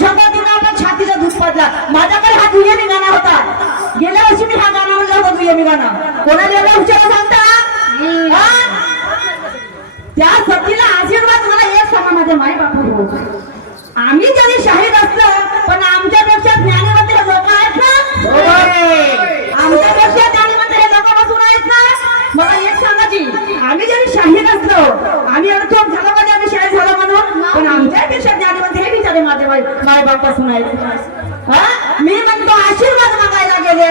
झोपातून आपल्या छातीला दूध पडला. माझ्याकडे हा दुय्यमी गाणं होता. गेल्या वर्षी मी हा गाणं म्हणलं होतं दुय्यमी गाणं कोणाला एवढा हा? मी म्हणतो आशीर्वाद मागायला गेले.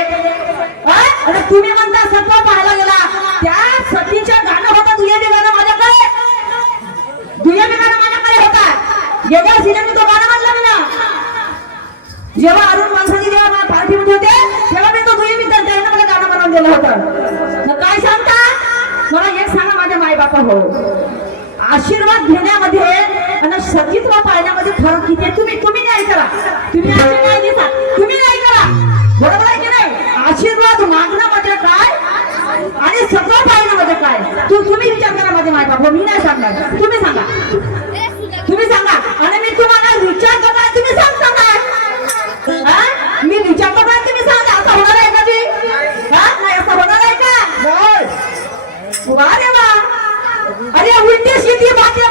हा? आणि तुम्ही म्हणता सत्व पाहायला गेला. त्या सतीच्या गाणं होतं तुझ्या गाणं माझ्याकडे. दुय्यमी गाणं माझ्याकडे होता. गेल्या सिनेमी तो गाणं म्हणला मी ना जेव्हा अरुण माणसाची जेव्हा मला पार्टीमध्ये होते तेव्हा मी तो दुय्यमी तर त्याने मला गाणं बनवून दिलं होतं. काय सांगता? मला एक सांगा माझ्या माय बापा हो. आशीर्वाद घेण्यामध्ये आणि सतीत्व पाळण्यामध्ये फरक किती आहे? तुम्ही तुम्ही नाही करा. तुम्ही असे नाही दिसा तुम्ही नाही करा. बरोबर आहे की नाही? आशीर्वाद मागणं म्हणजे काय? आणि सगळं पाळणं म्हणजे काय? तू तुम्ही विचार करा माझे माय बाप मी नाही सांगणार. तुम्ही सांगा. तुम्ही सांगा. आणि मी तुम्हाला विचार करणार. तुम्ही सांगता काय? हा? मी विचार करणार. तुम्ही सांगा. असं होणार आहे का जी हा? नाही असं होणार आहे का? वा उलटी सीधी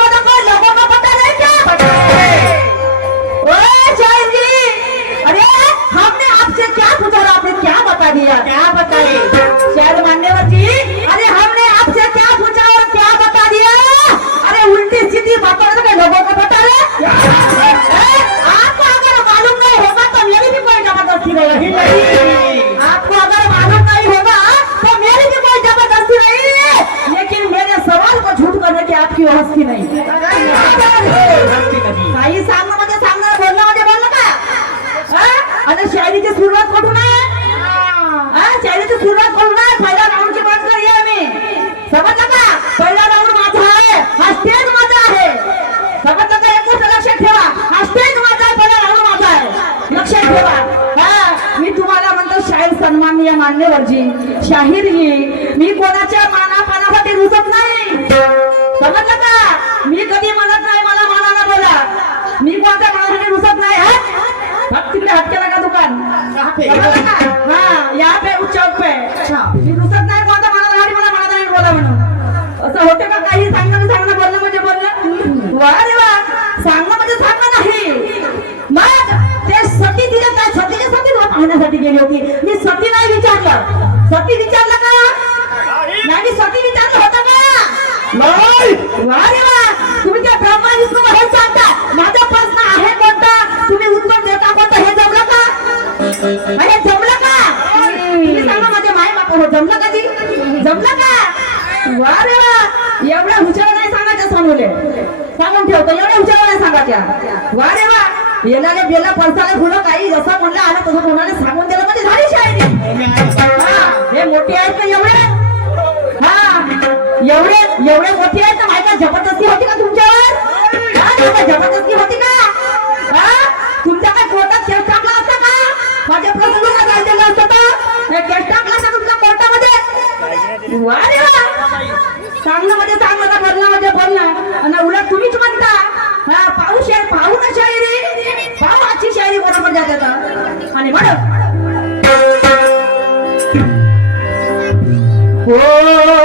सती विचारलं का? नाही. सती विचारलं होतं का? नाही. वा रे वा. तुम्ही त्या ब्रह्मा विष्णू हे सांगता. माझा प्रश्न आहे कोणता? तुम्ही उत्तर देता कोणतं? हे जमलं का? अरे जमलं का? तुम्ही सांगा माझे माय बाप हो जमलं का ती जमलं का? वा रे वा. एवढ्या हुशार नाही सांगायच्या समोले सांगून ठेवतो. एवढ्या हुशार नाही सांगायच्या. वा रे वा. येणारे बेला परसाला फुलं काही जसं म्हणलं आलं तसं कोणाला सांगून एवढे मोठी आहे तर माझ्या माहिती जबरदस्ती होती का तुमच्यावर? तुमच्या जबरदस्ती होती का? तुमच्या काय कोर्टात केस टाकला असता का? माझ्या प्रसंगाला जायचं असतं का? केस टाकला असता तुमच्या कोर्टामध्ये? चांगलं म्हणजे चांगलं का बोलणं म्हणजे बोलणं आणि उलट तुम्हीच म्हणता हा पाहू शायर पाहू ना शायरी. पाहू आजची शायरी बरोबर जाते आणि बरं. हो!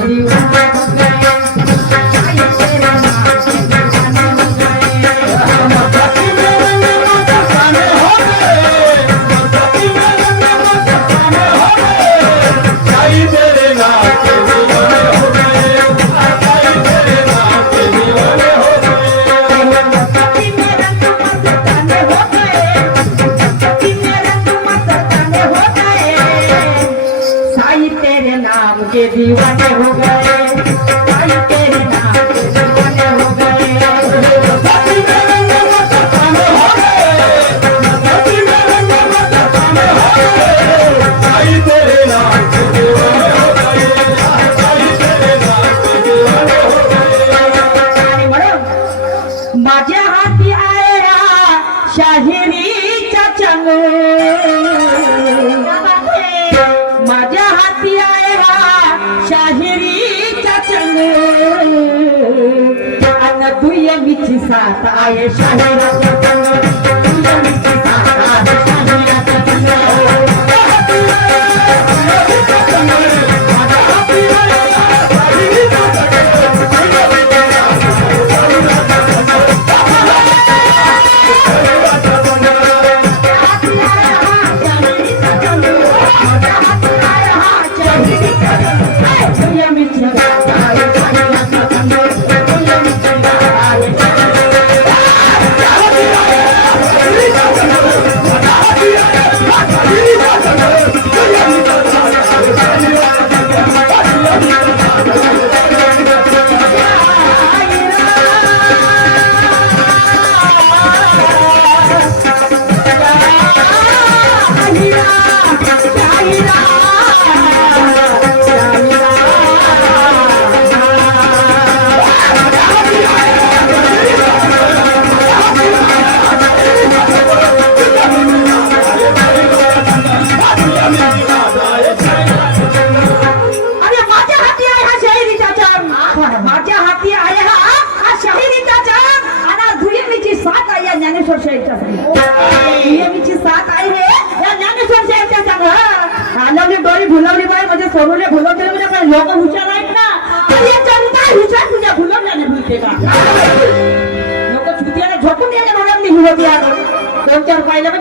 नाम के माझ्या हाती आहे हा शाहिरीचा चंग माझ्या हाती आहे हा शाहिरीचा चंग अन दुयमीची साथ आहे शाहिराचा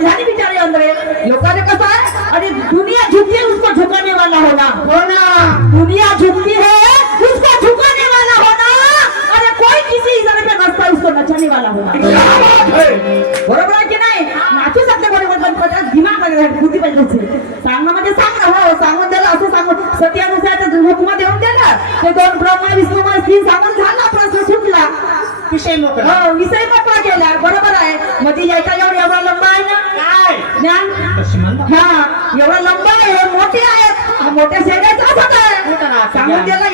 म्हणजे झाली बिचारे अंदरे लोकांना कसं आहे? अरे दुनिया झुकती है उसको झुकाने वाला होना होना दुनिया झुकती है उसको झुकाने वाला होना अरे कोई किसी इधर पे नचता है उसको नचाने वाला होना बरोबर आहे की नाही? नाचू शकते बरोबर पण त्याचा दिमाग बुद्धी पाहिजे. सांगणं म्हणजे सांगणं हो सांगून दिलं असं सांगून सत्यानुसार हुकुमा देऊन दिलं ते दोन ब्रह्मा विष्णू तीन सांगून झाला प्रश्न सुटला. विषय मोकळा. हो विषय मोकळा केला. बरोबर आहे. मध्ये यायचा एवढा ज्ञान. हा एवढा लंबा आहे मोठे आहेत. मोठ्या मोठा आहे ना, सांगून ज्ञान.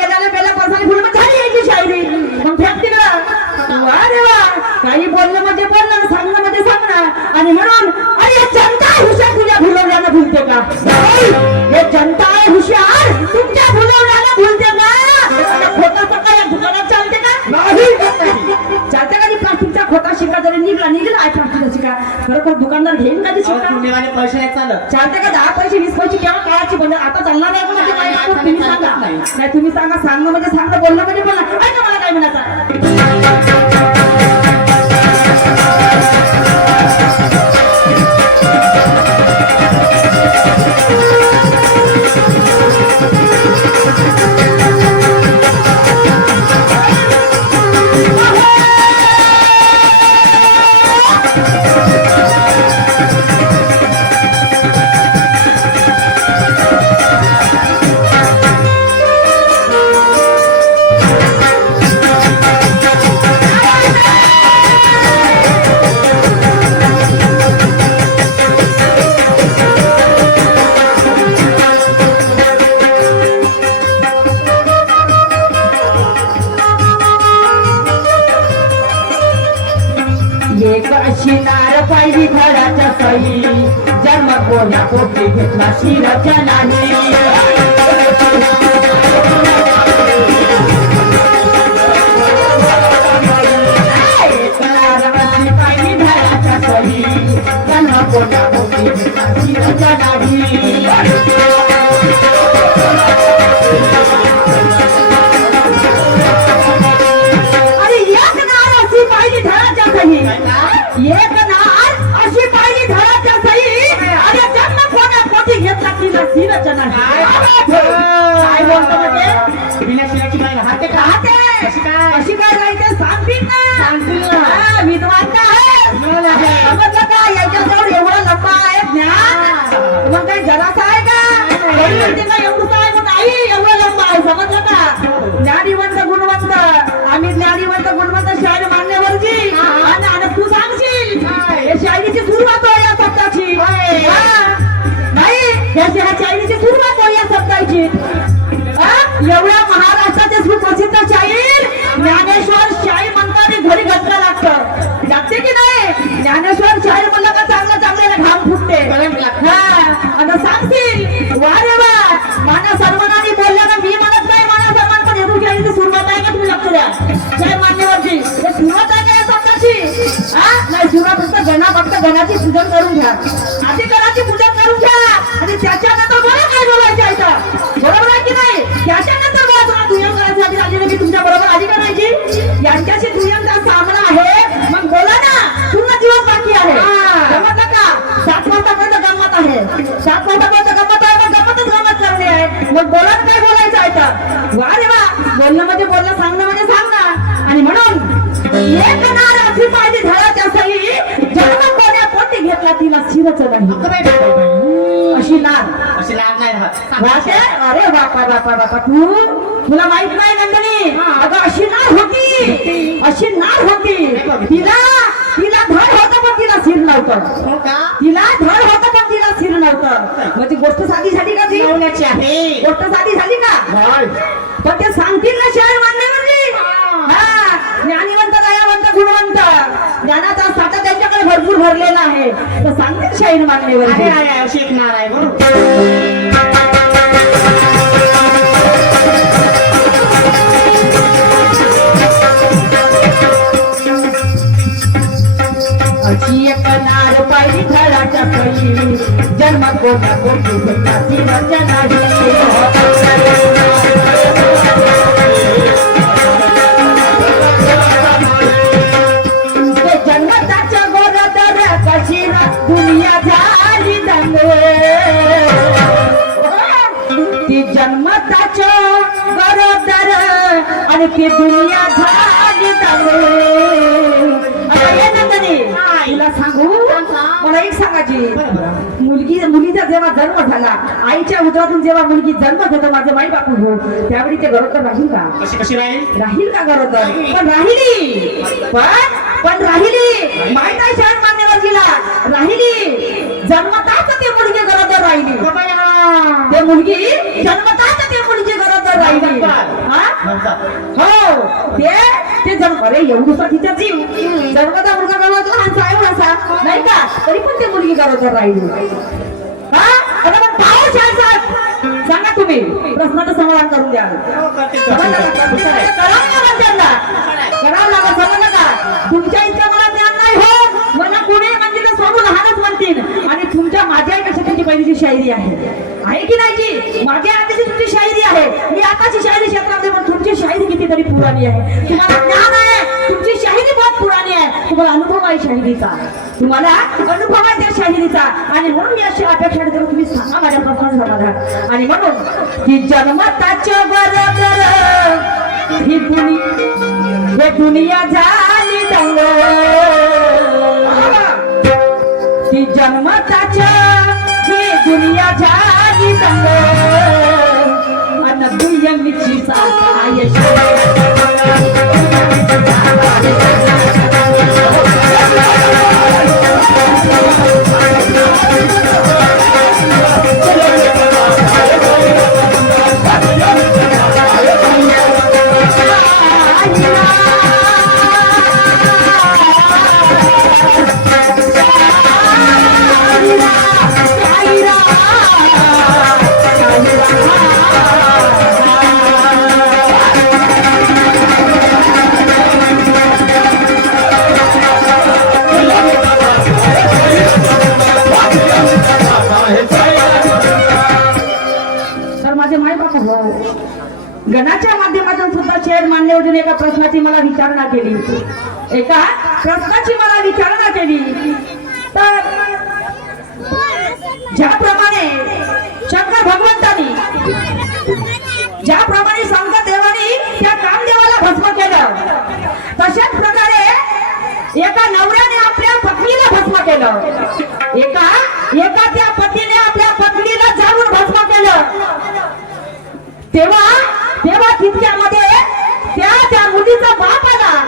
खोटा शिका जरी निघला निघला आहे प्लास्टिकचा शिका. खरोखर दुकानदार घेईन का ती पैसे नाही चालत चालते का? दहा पैसे वीस पैसे केव्हा काळाची म्हणजे आता चालणार नाही तुम्ही सांगा. नाही. तुम्ही सांगा सांगणं म्हणजे सांगणं बोलणं म्हणजे बोलणं. ऐका मला काय म्हणायचं घराच्या जन्म कोण्या पोटी घेतला शिराच्या नाही एक नार सिरच नाही काय बोलतो म्हणजे? बिना शिलाची बाई राहते का? राहते कशी काय? अशी काय राहते सांगतील ना. सांगतील ना. हा, विद्वान का आहे. आता सांगतील वा रे वा माना बोलल्या का मी म्हणत नाही माना सन्मान पण सुरुवात आहे का तुम्ही लक्ष द्या जय मान्यवरची हे सुरुवात आहे का या हा नाही सुरुवात फक्त गणा फक्त गणाची पूजन करून घ्या. आधी नाही. अशी नार अशी लाग नाही राहत. वाटे अरे बापा बापा बापा तू? तुला माहीत नाही नंदनी? अगं अशी नार होती. अशी होती. तिला तिला धड होतं पण तिला नव्हतं. हो तिला धड होतं पण तिला नव्हतं. म्हणजे गोष्ट साधी झाली का ती? आहे. गोष्ट साधी झाली का. पण ते सांगतील ना शहर मान्य आहे. तर सांगते शाहीर मागणीवर मान्यवर आहे शिकणार आहे बरोबर. अशी एक नार पाहिली झाडाच्या पै जन्म कोणा कोणी बापू हो. त्यावेळी ते गरोदर राहील का? कशी कशी राहील? राहील का गरोदर पण राहिली. पण पण राहिली. माहीत आहे शाळेत मान्यवरजीला राहिली. जन्मताच ते मुलगी गरोदर राहिली. हो. ते मुलगी जन्मताच ते मुलगी गरोदर राहिली. हा ते ते जन्म अरे एवढूसा तिचा जीव. जन्मता मुलगा गरोदर लहानसा एवढासा नाही का? तरी पण ते मुलगी गरोदर राहिली. हा? आता मग पाहू साहेब सांगा तुम्ही. प्रश्नाचं समाधान करून द्या हो, त्यांना. करावं? तुमच्या इतकं मला ज्ञान नाही हो. मला कोणी म्हणजे तर सोडून लहानच म्हणतील. आणि तुमच्या माझ्या आईपेक्षा तुमची पहिलीची शायरी आहे? आहे की नाही जी? माझ्या आधीची तुमची शायरी आहे. मी आताची शायरी क्षेत्रामध्ये पण तुमची शायरी कितीतरी पुराणी आहे. तुम्हाला ज्ञान आहे. तुमची शायरी तुम्हाला अनुभव आहे शाहिरीचा तुम्हाला अनुभव आहे त्या शाहिरीचा आणि म्हणून मी अशी अपेक्षा करतो तुम्ही सांगा माझ्या समाधान. आणि म्हणून की जन्मताच्या बरोबर ही दुनिया दुनिया झाली दंग ती जन्मताच्या ही दुनिया झाली दंग अन दुय्यमीची साय तर माझे माय हो गणाच्या माध्यमातून सुद्धा शेअर मान्य एका प्रश्नाची मला विचारणा केली. एका प्रश्नाची मला विचारणा केली. तर ज्याप्रमाणे शंकर भगवंतानी ज्याप्रमाणे शंकर देवानी त्या कामदेवाला भस्म केलं तशाच प्रकारे एका नवऱ्याने आपल्या पत्नीला भस्म केलं. एका एका त्या पतीने आपल्या पत्नीला जाऊन भस्म केलं. तेव्हा तेव्हा तितक्यामध्ये त्या त्या मुलीचा बाप आला.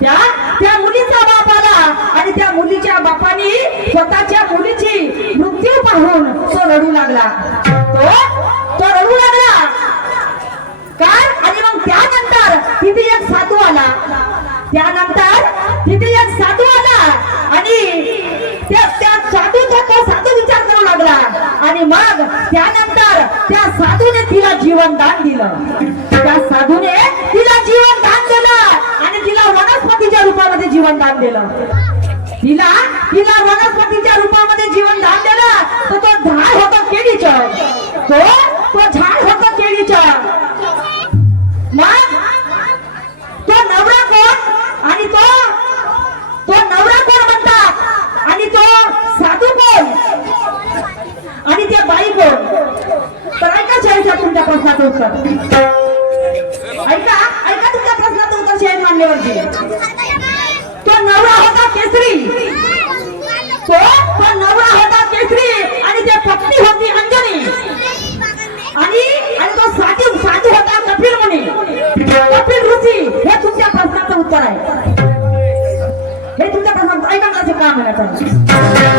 त्या त्या मुलीचा बाप आला आणि त्या मुलीच्या बापाने स्वतःच्या मुलीची मृत्यू पाहून तो रडू लागला. तो तो रडू लागला. काय? आणि मग त्यानंतर तिथे एक साधू आला. त्यानंतर तिथे एक साधू आला. जीवन दान दिलं. त्या साधूने तिला जीवन दान दिलं. आणि तिला वनस्पतीच्या रूपामध्ये जीवन दान दिलं. तिला तिला वनस्पतीच्या रूपामध्ये प्रश्नाचं उत्तर ऐका ऐका तुमच्या प्रश्नाचं उत्तर शाही मान्यवरची तो नवरा होता केसरी. तो तो नवरा होता केसरी आणि ते पत्नी होती अंजनी. आणि आणि तो साधू साधू होता कपिल मुनी. कपिल ऋषी हे तुमच्या प्रश्नाचं उत्तर आहे. हे तुमच्या प्रश्नाचं ऐका मला ते काम आहे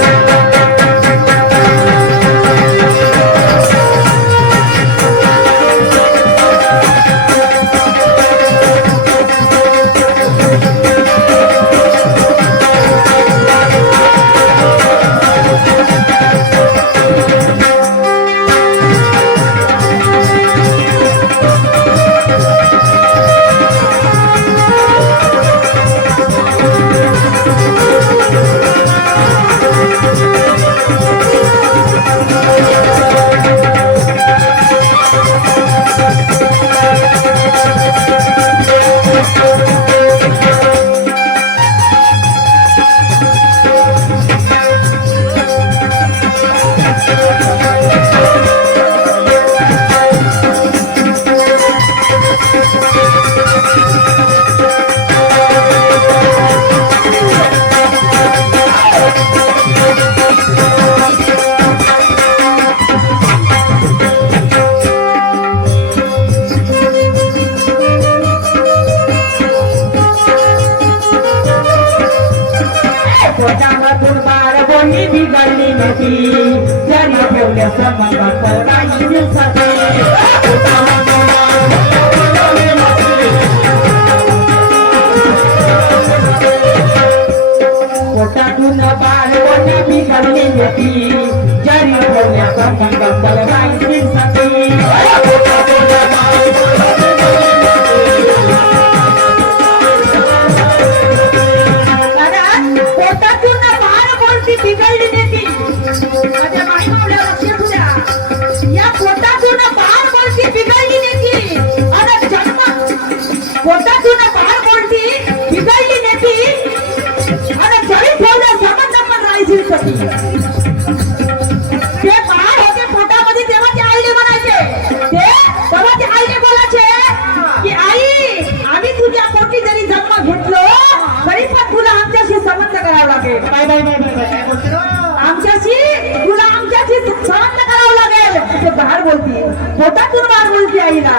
बोलते आईला.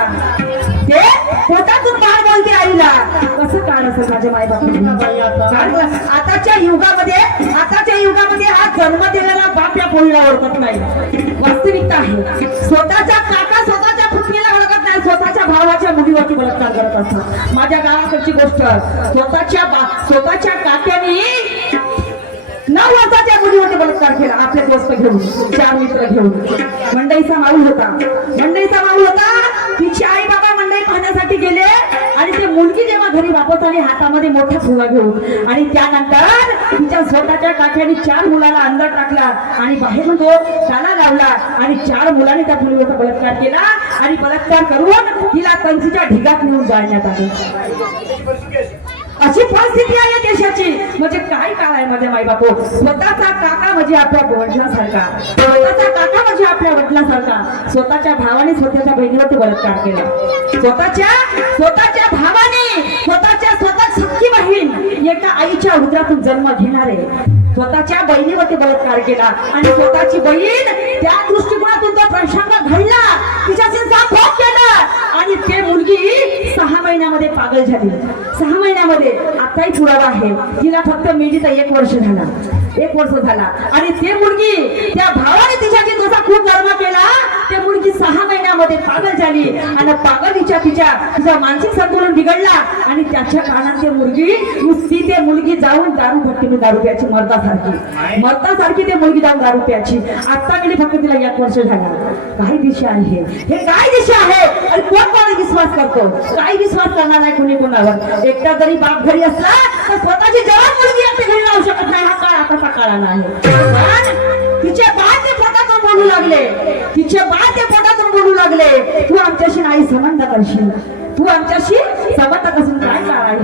ते पोटातून बोलते आईला. कसं काढ असेल माझ्या. आताच्या युगामध्ये आताच्या युगामध्ये हा जन्म दिलेला बाप या ओळखत नाही. वास्तविकता आहे. स्वतःचा काका स्वतःच्या पत्नीला ओळखत नाही. स्वतःच्या भावाच्या मुलीवरती बलात्कार करत असतात. माझ्या गावाकडची गोष्ट स्वतःच्या स्वतःच्या काक्याने नऊ वर्षाच्या मुलीवरती बलात्कार केला. आपल्या दोस्त घेऊन. चार मित्र घेऊन. मंडईचा माऊल होता. मंडईचा माऊल होता. तिची आई बाबा मंडई पाहण्यासाठी गेले. आणि ते मुलगी जेव्हा घरी वापस आली हातामध्ये मोठा फुला घेऊन. आणि त्यानंतर तिच्या स्वतःच्या काठ्याने चार मुलाला अंदर टाकला आणि बाहेरून तो त्याला लावला. आणि चार मुलांनी त्या मुलीवरचा बलात्कार केला. आणि बलात्कार करून तिला कंसीच्या ढिगात नेऊन जाळण्यात आले. अशी परिस्थिती आहे देशाची. म्हणजे काय काळ आहे माझ्या माई बापू स्वतःचा काका म्हणजे आपल्या वडिलांसारखा स्वतःचा काका म्हणजे आपल्या वडिलांसारखा. स्वतःच्या भावाने स्वतःच्या बहिणीवरती बलात्कार केला. स्वतःच्या स्वतःच्या भावाने स्वतःच्या स्वतः सख्खी बहीण एका आईच्या उदरातून जन्म घेणारे स्वतःच्या बहिणीवरती बलात्कार केला. आणि स्वतःची बहीण त्या दृष्टिकोनातून तो प्रसंग घडला तिच्याशी जाफोक केलं आणि ते मुलगी सहा महिन्यामध्ये पागल झाली. सहा महिन्यामध्ये आताही पुरावा आहे. तिला फक्त मेलीचा एक वर्ष झाला. एक वर्ष झाला. आणि ते मुलगी त्या भावाने तिच्याशी जसा खूप गर्व केला. ते मुलगी सहा महिन्यामध्ये पागल झाली. आणि पागलीच्या तिच्या तिचा मानसिक संतुलन बिघडला. आणि त्याच्या काळात ते मुलगी नुसती ते मुलगी जाऊन दारू फक्त मी दारू प्यायची मर्दासारखी. मर्दासारखी ते मुलगी जाऊन दारू प्यायची. आता गेली फक्त तिला एक वर्ष झाला. काय दिशा आहे हे? काय दिशा आहे? आणि कोण कोणी विश्वास करतो? काही विश्वास करणार नाही कुणी कोणावर. एकटा जरी बाप घरी असला तर स्वतःची जवान मुलगी एकटी घरी लावू शकत नाही. हा काळ आताचा कळाला आहे. तिचे बा ते पोटातून बोलू लागले. तिचे बा ते पोटातून बोलू लागले. तू आमच्याशी नाही संबंध करशील. तू आमच्याशी संबंध कसून काय काळ आहे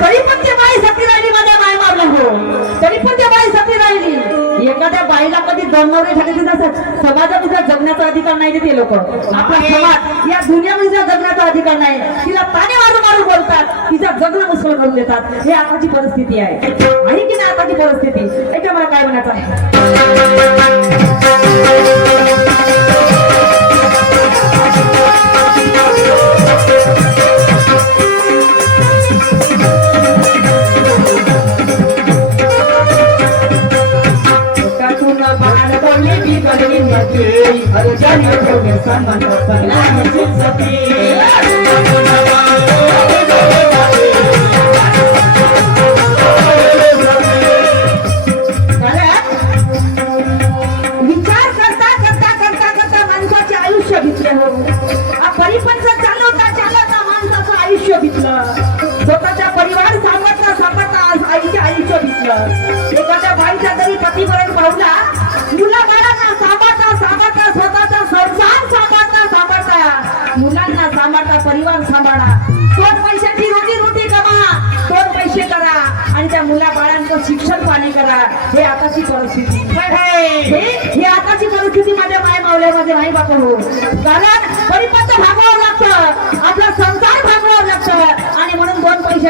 तरी पण ते बाई बाईला कधी दोन नवरे झाले तर त्याचा समाजामध्ये जगण्याचा अधिकार नाही ते लोक. आपला समाज या दुनियामध्ये जगण्याचा अधिकार नाही. तिला पाणी मारून मारून बोलतात. तिचा जगणं मुसळ करून देतात. हे आताची परिस्थिती आहे. आहे की नाही आताची परिस्थिती? ऐका मला काय म्हणायचं आहे? अरे जाने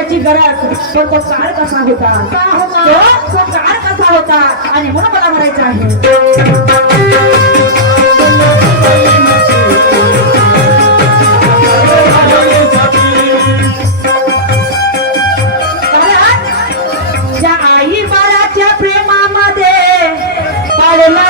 त्याची गरज पण तो काळ कसा होता? तो तो काळ कसा होता? आणि म्हणून मला म्हणायचं आहे. कारण त्या आई बाळाच्या प्रेमामध्ये पाडला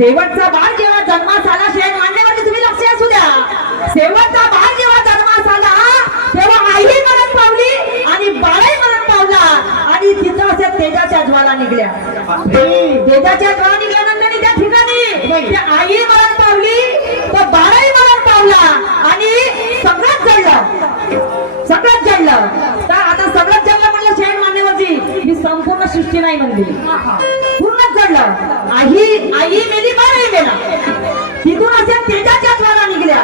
शेवटचा बाळ जेव्हा जन्मास आला शेण मांडण्यामध्ये तुम्ही लक्ष असू द्या. शेवटचा बाळ जेव्हा जन्मास आला तेव्हा आई मरण पावली आणि बाळही मरण पावला. आणि तिथं अशा तेजाच्या ज्वाला निघल्या. तेजाच्या ज्वाला निघल्यानंतर त्या ठिकाणी आई मरण पावली तो बाळही मरण पावला आणि सगळंच जळलं सगळंच जडलं. तर आता सगळंच जडलं म्हणलं शेण मान्यवरची ही संपूर्ण सृष्टी नाही म्हणली. आई आई मेली बाळही मेला. तिथून अशा तेजाच्या ज्वाला निघल्या.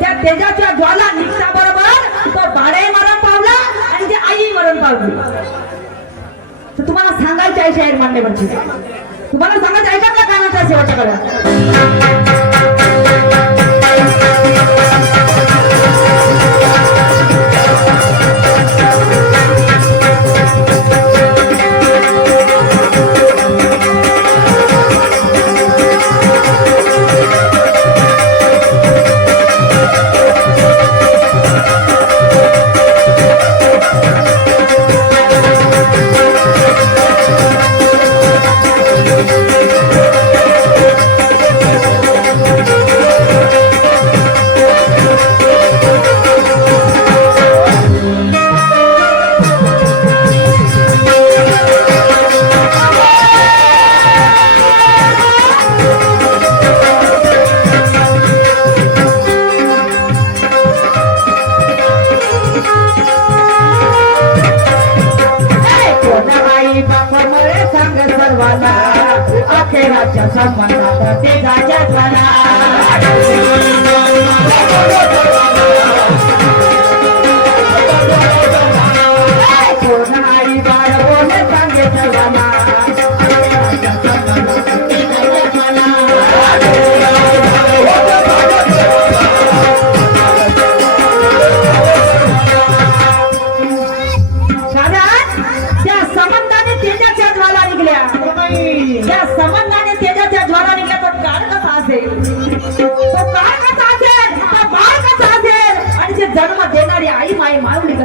त्या तेजाच्या ज्वाला निघता बरोबर तो बाडे मरण पावला आणि ते आई मरण पावली. तर तुम्हाला सांगायचे आहे शाहीर मान्यवरची तुम्हाला सांगायचं आहे का कानाच्या शेवटच्याकडे मरे सांग सर्वांना अखेराच्या संबंधात ते जायच्या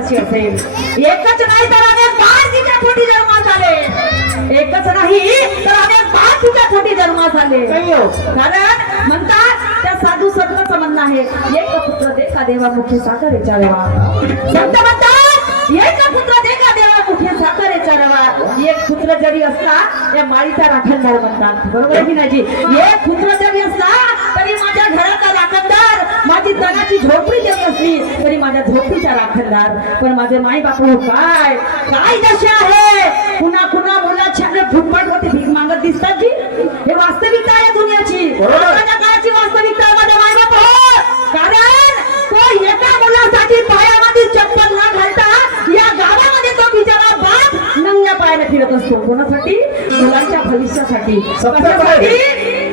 कशी असेल. एकच नाही तर अनेक बाळ तिच्या पोटी जन्मात आले. एकच नाही तर अनेक बाळ तिच्या पोटी जन्मात आले. बाई हो. कारण म्हणतात त्या साधू संतांचं म्हणणं आहे एक पुत्र दे का देवा मुख्य साखरेच्या देवा संत म्हणतात एक पुत्र दे का देवा मुख्य साखरेच्या देवा एक पुत्र जरी असला या माळीचा राखणदार म्हणतात. बरोबर की नाही? एक पुत्र जरी असला तरी माझ्या घराचा माझी तनाची झोपडी जरी असली तरी माझ्या झोपडीचा राखणदार. पण माझे माई बापू काय? काय दशा आहे? पुन्हा पुन्हा मुलाच्या फुटपाट होते भीक मागत दिसतात जी. हे वास्तविकता आहे दुनियाची. करत असतो. कोणासाठी? मुलांच्या भविष्यासाठी. कशासाठी?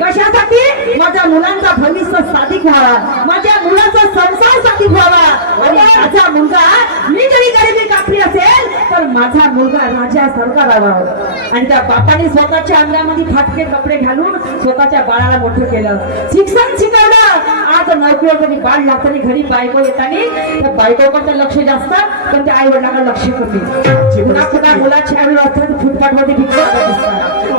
कशासाठी? माझ्या मुलांचा भविष्य साधिक व्हावा. माझ्या मुलाचा संसार साधिक व्हावा. आणि माझा मुलगा मी जरी गरिबी कापली असेल तर माझा मुलगा राजा राजासारखा व्हावा. आणि त्या बापाने स्वतःच्या अंगामध्ये फाटके कपडे घालून स्वतःच्या बाळाला मोठं केलं. शिक्षण शिकवलं. आज नोकरीवर कधी बाळ लागताना घरी बायको येतानी त्या बायकोकडचं लक्ष जास्त पण त्या आई वडिलांकडे लक्ष कमी. कुणा कुणा मुलाची आई असतात फुटपाथमध्ये भिक्षा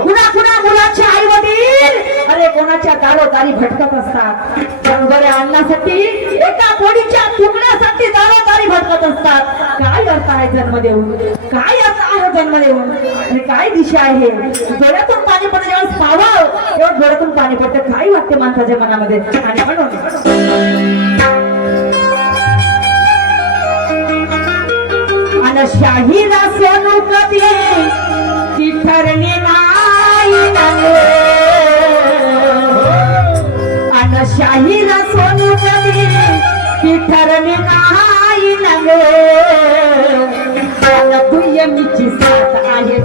कुणा कुणा मुलाची आई वडील अरे कोणाच्या दारोदारी भटकत असतात? बरोबर अन्नासाठी एका पोळीच्या तुकड्यासाठी दारोदारी भटकत असतात. काय अर्थ आहे जन्म देऊन काय अर्थ आहे जन्म देऊन आणि काय दिशा आहे? डोळ्यातून पाणी पडतं जेव्हा पावाव तेव्हा डोळ्यातून पाणी पडतं. काय वाटते माणसाच्या मनामध्ये? आणि म्हणून. शाहीला सोनू कधी ती ठरली नाही शाहीर सोनपती की ठरली नाही नग मला दुयमीची साथ आहे